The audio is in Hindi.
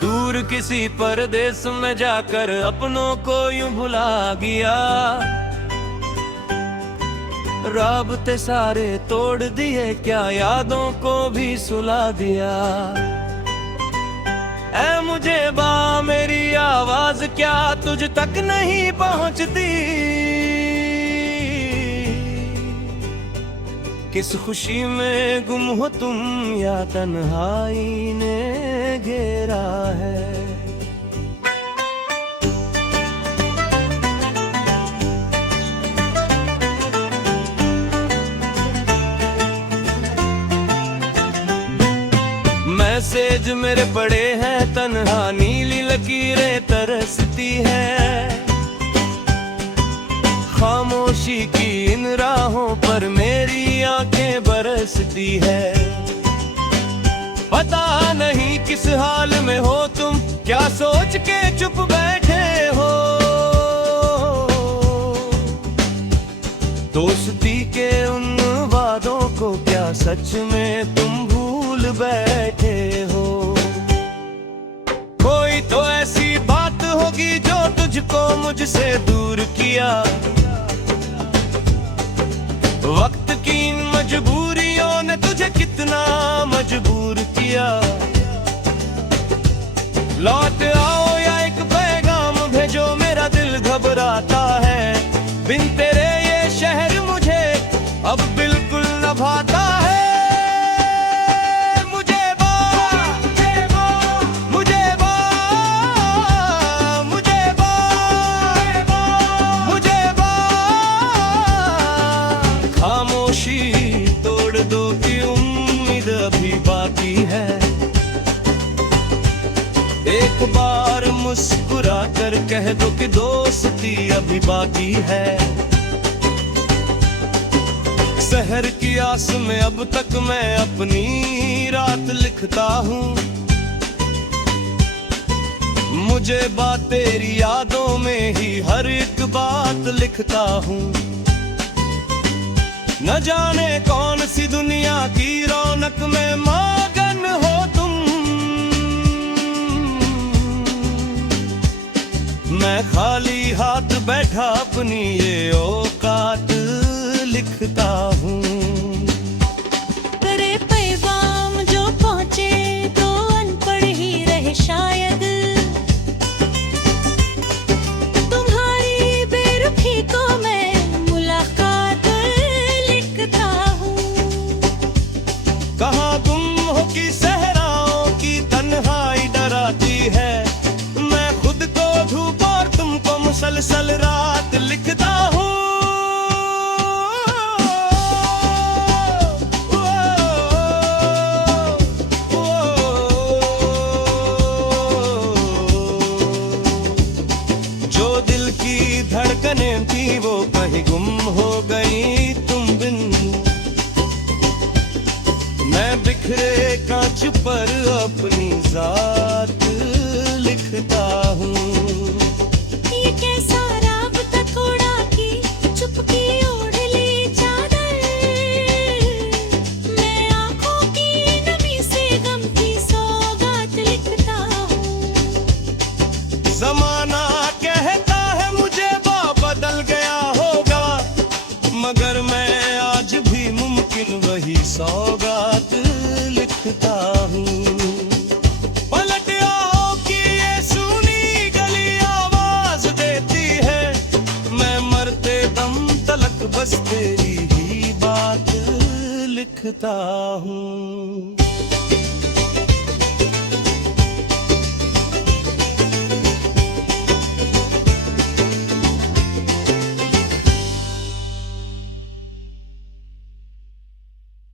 दूर किसी परदेश में जाकर अपनों को यूं भुला गया, राबते सारे तोड़ दिए, क्या यादों को भी सुला दिया। ऐ मुझे बा मेरी आवाज क्या तुझ तक नहीं पहुंचती, किस खुशी में गुम हो तुम या तन्हाई ने घेरा है। मैसेज मेरे पड़े हैं तन्हा, नीली लकीरें तरसती है, खामोशी की इन राहों पर मेरी आंखें बरसती है। पता नहीं किस हाल में हो तुम, क्या सोच के चुप बैठे हो, दोस्ती के उन वादों को क्या सच में तुम भूल बैठे हो। कोई तो ऐसी बात होगी जो तुझको मुझसे दूर किया, वक्त की इन मजबूरियों ने तुझे कितना मजबूर किया। लौट आओ या एक पैगाम भेजो, मेरा दिल घबराता है, बिन तेरे ये शहर मुझे अब बिल्कुल न भाता है। तोड़ दो कि उम्मीद अभी बाकी है, एक बार मुस्कुरा कर कह दो कि दोस्ती अभी बाकी है। शहर की आस में अब तक मैं अपनी रात लिखता हूँ, मुझे बात तेरी यादों में ही हर एक बात लिखता हूँ। न जाने कौन सी दुनिया की रौनक में मगन हो तुम, मैं खाली हाथ बैठा अपनी ये औकात लिखता हूँ। तेरे पैगाम जो पहुँचे तो अनपढ़ ही रहे शायद, तुम्हारी बेरुखी को मैं कहाँ तुम हो कि सहराओं की तन्हाई डराती है, मैं खुद को धूप और तुमको मुसलसल रात लिखता हूँ। जो दिल की धड़कनें थी वो कहीं गुम हो गई तुम बिन, मैं बिखरे कांच पर अपनी जात लिखता हूँ। ये कैसा राबता थोड़ा की चुपकी ओढ़ ली चादर, मैं आंखों की नमी से गम की सौगात लिखता हूँ। जमाना कहता है मुझे बदल गया होगा, मगर मैं आज भी मुमकिन वही सौगात लिखता हूँ। पलट आओ कि ये सुनी गली आवाज देती है, मैं मरते दम तलक बस तेरी ही बात लिखता हूँ।